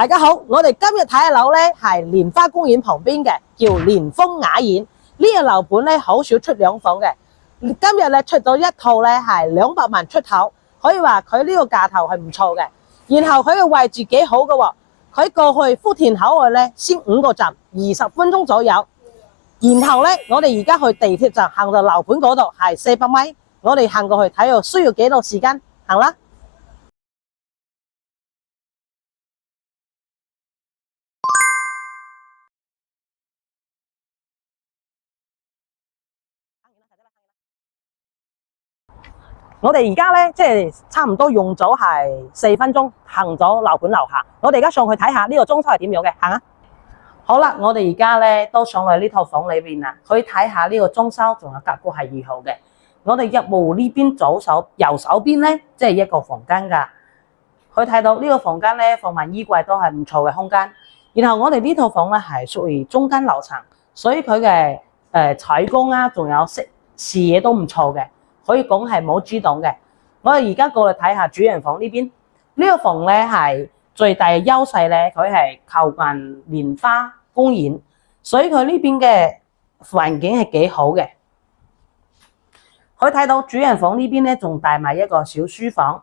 大家好，我哋今日睇嘅樓咧係蓮花公園旁邊嘅，叫蓮峰雅苑。呢個樓盤咧好少出兩房嘅，今日咧出咗一套咧係200萬出頭，可以話佢呢個價頭係唔錯嘅。然後佢嘅位置幾好嘅喎，佢過去福田口岸咧先5個站，20分鐘左右。然後咧，我哋而家去地鐵站行到樓盤嗰度係400米，我哋行過去睇下需要幾多時間，行啦。我哋而家咧，即係差唔多用咗係4分鐘行咗樓盤樓下。我哋而家上去睇下呢個裝修係點樣嘅，行啊！好啦，我哋而家咧都上去呢套房裏邊啦，可以睇下呢個裝修仲有格局係如何嘅。我哋入戶呢邊右手邊咧，即係一個房間㗎。可以睇到呢個房間咧放埋衣櫃都係唔錯嘅空間。然後我哋呢套房咧係屬於中間樓層，所以佢嘅採光啊，仲有視野都唔錯嘅。可以講係冇阻擋嘅。我哋而家過嚟睇下主人房呢邊，呢個房咧係最大嘅優勢咧，佢係靠近蓮花公園，所以佢呢邊嘅環境係幾好嘅。可以睇到主人房呢邊咧仲帶埋一個小書房。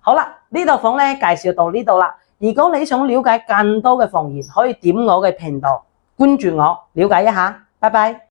好啦，呢套房咧介紹到呢度啦。如果你想了解更多嘅房源，可以點我嘅頻道，關注我，了解一下。拜拜。